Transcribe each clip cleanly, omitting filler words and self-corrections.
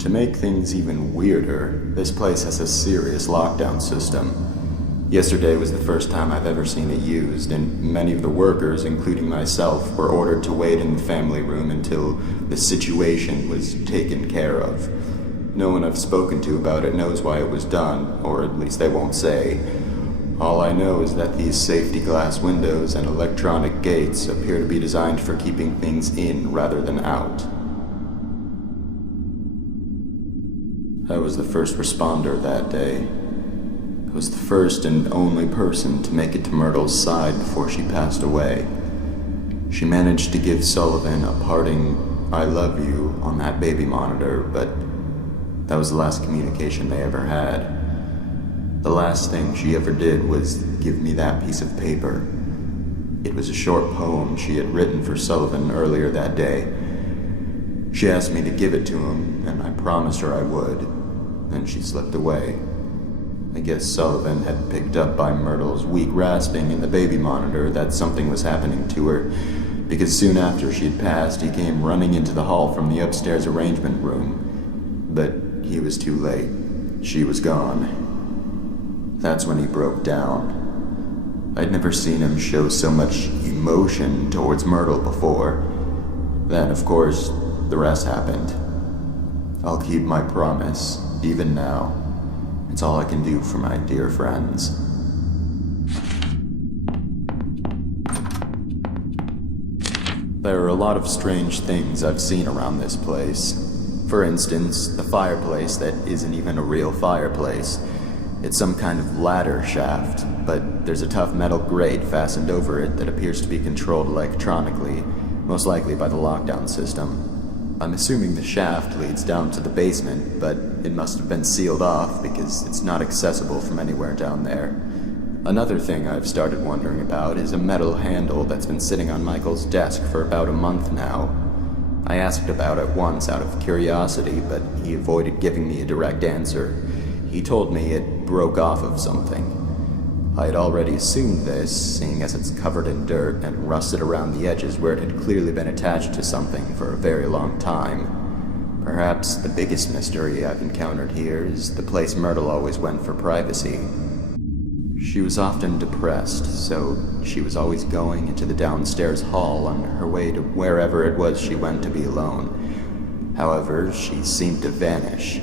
To make things even weirder, this place has a serious lockdown system. Yesterday was the first time I've ever seen it used, and many of the workers, including myself, were ordered to wait in the family room until the situation was taken care of. No one I've spoken to about it knows why it was done, or at least they won't say. All I know is that these safety glass windows and electronic gates appear to be designed for keeping things in rather than out. I was the first responder that day. I was the first and only person to make it to Myrtle's side before she passed away. She managed to give Sullivan a parting "I love you" on that baby monitor, but that was the last communication they ever had. The last thing she ever did was give me that piece of paper. It was a short poem she had written for Sullivan earlier that day. She asked me to give it to him, and I promised her I would. Then she slipped away. I guess Sullivan had picked up by Myrtle's weak rasping in the baby monitor that something was happening to her, because soon after she had passed, he came running into the hall from the upstairs arrangement room. But he was too late. She was gone. That's when he broke down. I'd never seen him show so much emotion towards Myrtle before. Then, of course, the rest happened. I'll keep my promise, even now. It's all I can do for my dear friends. There are a lot of strange things I've seen around this place. For instance, the fireplace that isn't even a real fireplace. It's some kind of ladder shaft, but there's a tough metal grate fastened over it that appears to be controlled electronically, most likely by the lockdown system. I'm assuming the shaft leads down to the basement, but it must have been sealed off because it's not accessible from anywhere down there. Another thing I've started wondering about is a metal handle that's been sitting on Michael's desk for about a month now. I asked about it once out of curiosity, but he avoided giving me a direct answer. He told me it broke off of something. I had already assumed this, seeing as it's covered in dirt and rusted around the edges where it had clearly been attached to something for a very long time. Perhaps the biggest mystery I've encountered here is the place Myrtle always went for privacy. She was often depressed, so she was always going into the downstairs hall on her way to wherever it was she went to be alone. However, she seemed to vanish.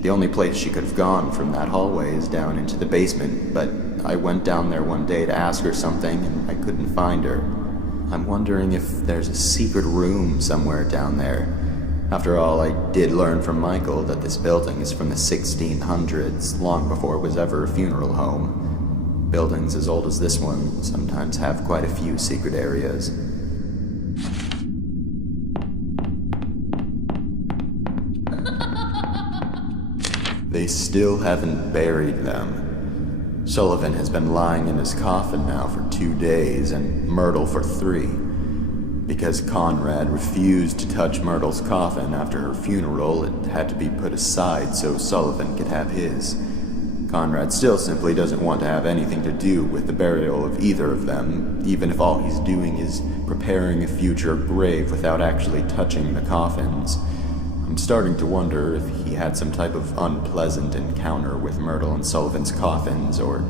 The only place she could have gone from that hallway is down into the basement, but I went down there one day to ask her something and I couldn't find her. I'm wondering if there's a secret room somewhere down there. After all, I did learn from Michael that this building is from the 1600s, long before it was ever a funeral home. Buildings as old as this one sometimes have quite a few secret areas. They still haven't buried them. Sullivan has been lying in his coffin now for 2 days, and Myrtle for 3. Because Conrad refused to touch Myrtle's coffin after her funeral, it had to be put aside so Sullivan could have his. Conrad still simply doesn't want to have anything to do with the burial of either of them, even if all he's doing is preparing a future grave without actually touching the coffins. I'm starting to wonder if he had some type of unpleasant encounter with Myrtle and Sullivan's coffins, or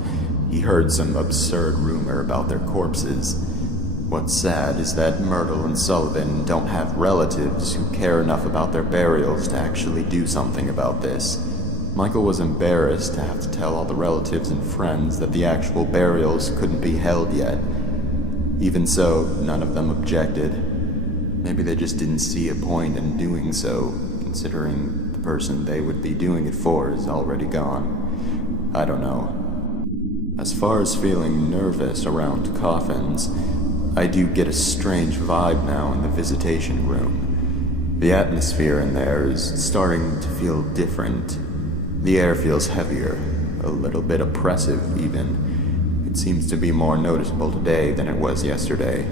he heard some absurd rumor about their corpses. What's sad is that Myrtle and Sullivan don't have relatives who care enough about their burials to actually do something about this. Michael was embarrassed to have to tell all the relatives and friends that the actual burials couldn't be held yet. Even so, none of them objected. Maybe they just didn't see a point in doing so, considering the person they would be doing it for is already gone. I don't know. As far as feeling nervous around coffins, I do get a strange vibe now in the visitation room. The atmosphere in there is starting to feel different. The air feels heavier, a little bit oppressive even. It seems to be more noticeable today than it was yesterday.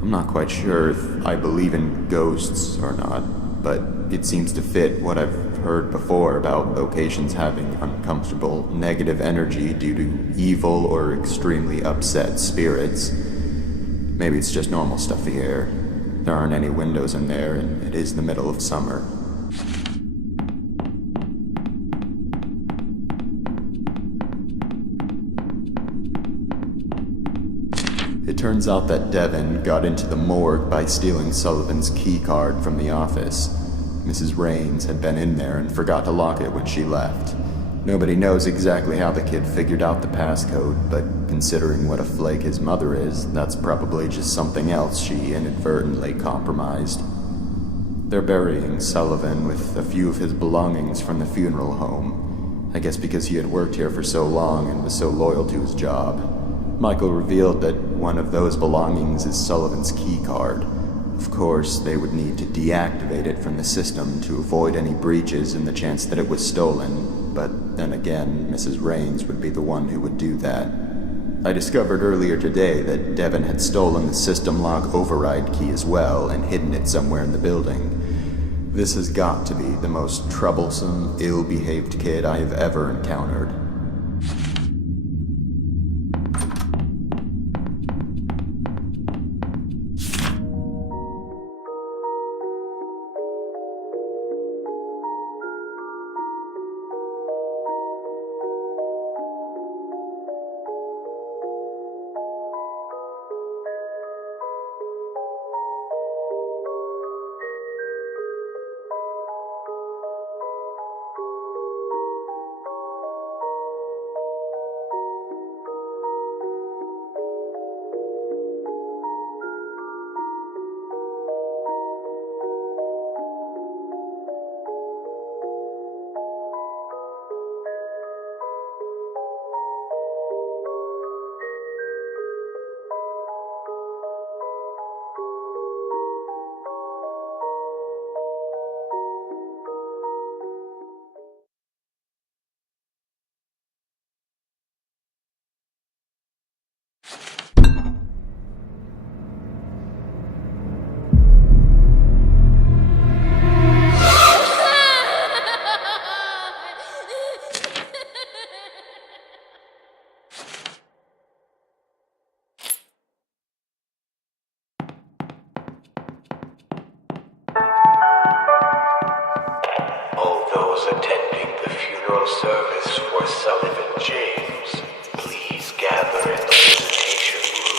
I'm not quite sure if I believe in ghosts or not, but it seems to fit what I've heard before about locations having uncomfortable, negative energy due to evil or extremely upset spirits. Maybe it's just normal stuffy air. There aren't any windows in there, and it is the middle of summer. It turns out that Devon got into the morgue by stealing Sullivan's key card from the office. Mrs. Raines had been in there and forgot to lock it when she left. Nobody knows exactly how the kid figured out the passcode, but considering what a flake his mother is, that's probably just something else she inadvertently compromised. They're burying Sullivan with a few of his belongings from the funeral home. I guess because he had worked here for so long and was so loyal to his job. Michael revealed that one of those belongings is Sullivan's key card. Of course, they would need to deactivate it from the system to avoid any breaches and the chance that it was stolen, but then again, Mrs. Raines would be the one who would do that. I discovered earlier today that Devon had stolen the system lock override key as well and hidden it somewhere in the building. This has got to be the most troublesome, ill-behaved kid I have ever encountered. Attending the funeral service for Sullivan James, please gather in the visitation room.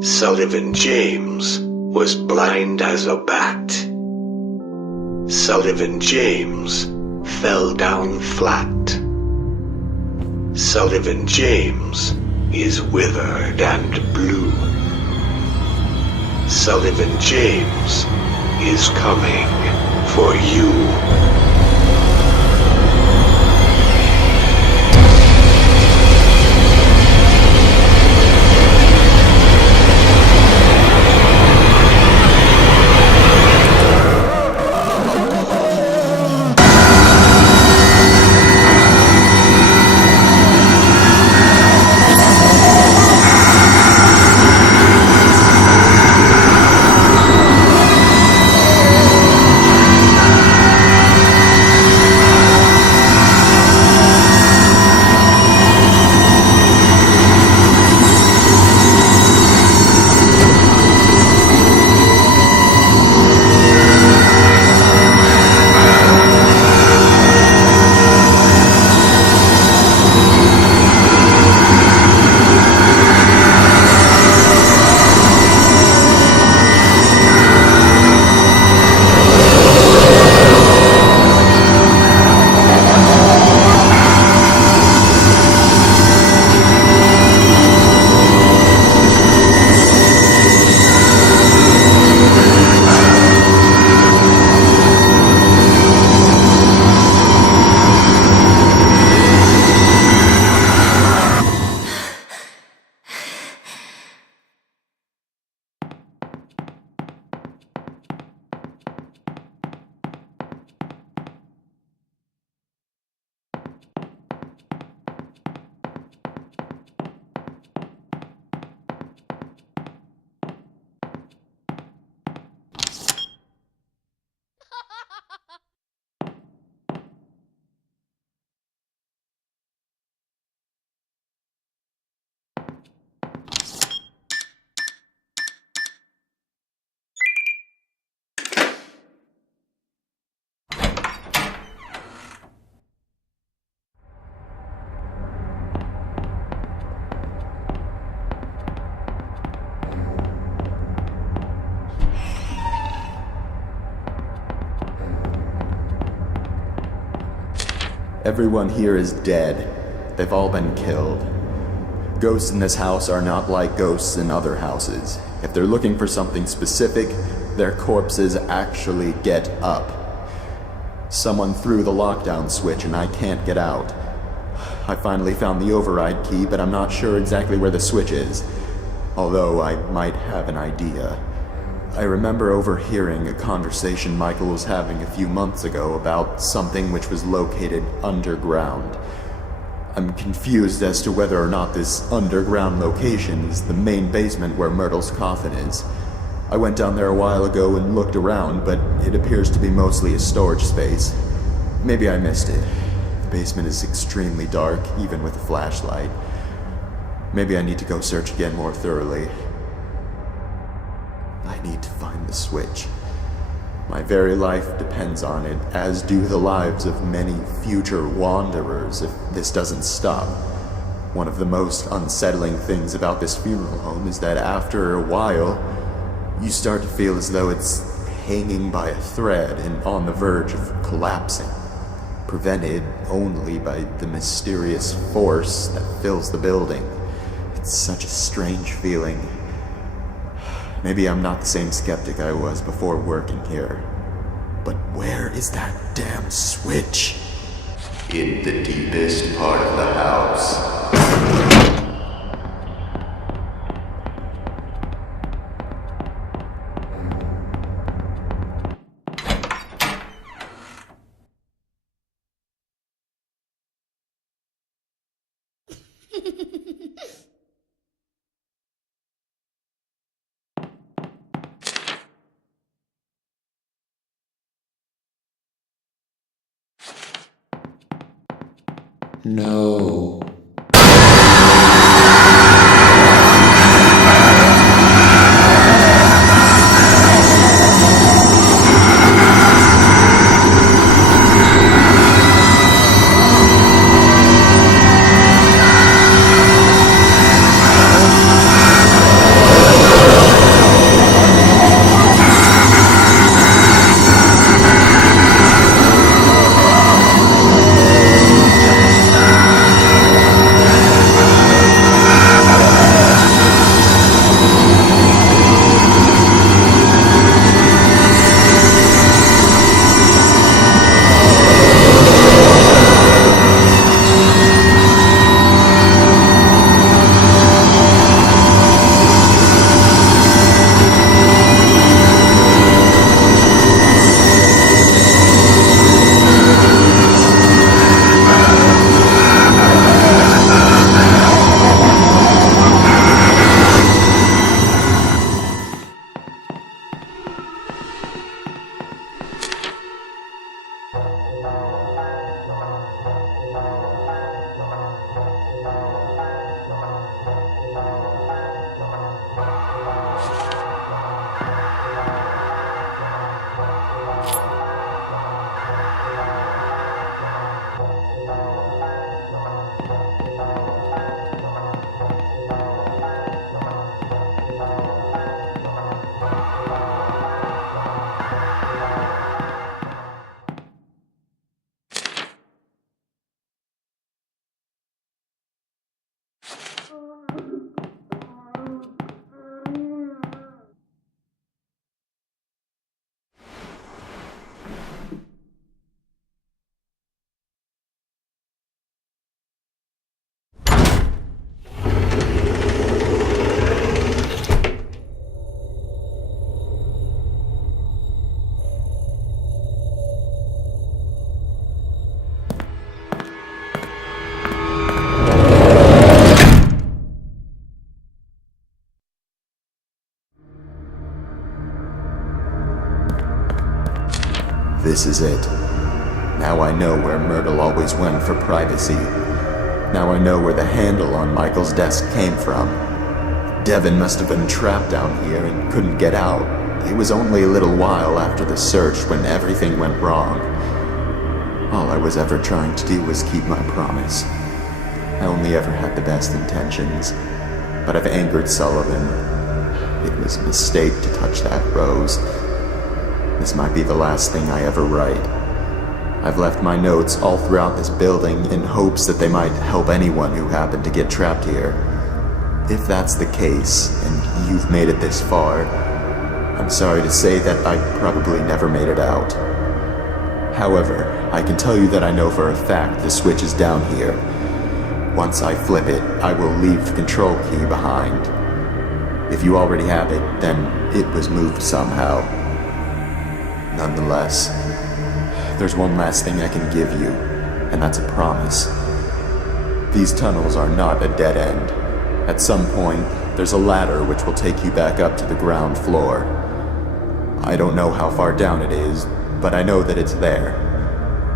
Sullivan James was blind as a bat. Sullivan James fell down flat. Sullivan James is withered and blue. Sullivan James is coming for you. Everyone here is dead. They've all been killed. Ghosts in this house are not like ghosts in other houses. If they're looking for something specific, their corpses actually get up. Someone threw the lockdown switch and I can't get out. I finally found the override key, but I'm not sure exactly where the switch is. Although I might have an idea. I remember overhearing a conversation Michael was having a few months ago about something which was located underground. I'm confused as to whether or not this underground location is the main basement where Myrtle's coffin is. I went down there a while ago and looked around, but it appears to be mostly a storage space. Maybe I missed it. The basement is extremely dark, even with a flashlight. Maybe I need to go search again more thoroughly. I need to find the switch. My very life depends on it, as do the lives of many future wanderers if this doesn't stop. One of the most unsettling things about this funeral home is that after a while, you start to feel as though it's hanging by a thread and on the verge of collapsing, prevented only by the mysterious force that fills the building. It's such a strange feeling. Maybe I'm not the same skeptic I was before working here. But where is that damn switch? In the deepest part of the house. No. This is it. Now I know where Myrtle always went for privacy. Now I know where the handle on Michael's desk came from. Devin must have been trapped down here and couldn't get out. It was only a little while after the search when everything went wrong. All I was ever trying to do was keep my promise. I only ever had the best intentions, but I've angered Sullivan. It was a mistake to touch that rose. This might be the last thing I ever write. I've left my notes all throughout this building in hopes that they might help anyone who happened to get trapped here. If that's the case, and you've made it this far, I'm sorry to say that I probably never made it out. However, I can tell you that I know for a fact the switch is down here. Once I flip it, I will leave the control key behind. If you already have it, then it was moved somehow. Nonetheless, there's one last thing I can give you, and that's a promise. These tunnels are not a dead end. At some point, there's a ladder which will take you back up to the ground floor. I don't know how far down it is, but I know that it's there.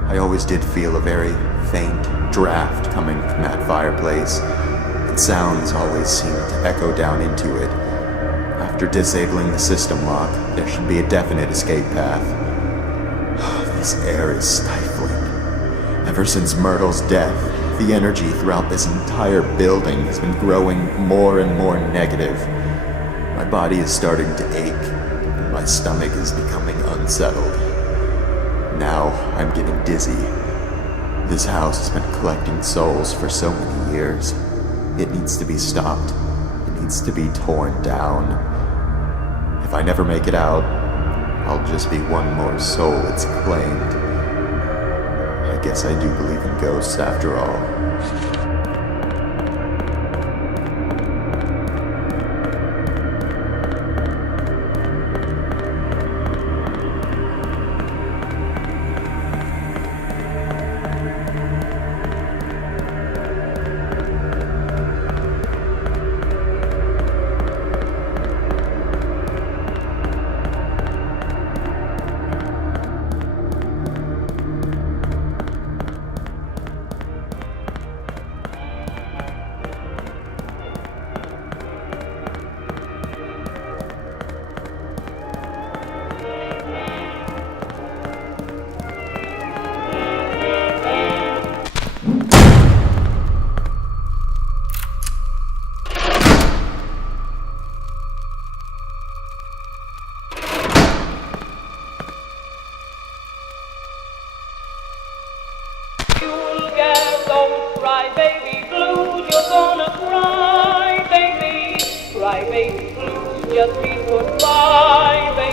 I always did feel a very faint draft coming from that fireplace, and sounds always seemed to echo down into it. After disabling the system lock, there should be a definite escape path. This air is stifling. Ever since Myrtle's death, the energy throughout this entire building has been growing more and more negative. My body is starting to ache, and my stomach is becoming unsettled. Now I'm getting dizzy. This house has been collecting souls for so many years. It needs to be stopped. It needs to be torn down. If I never make it out, I'll just be one more soul it's claimed. I guess I do believe in ghosts after all. Cry, baby blues, just be goodbye, baby.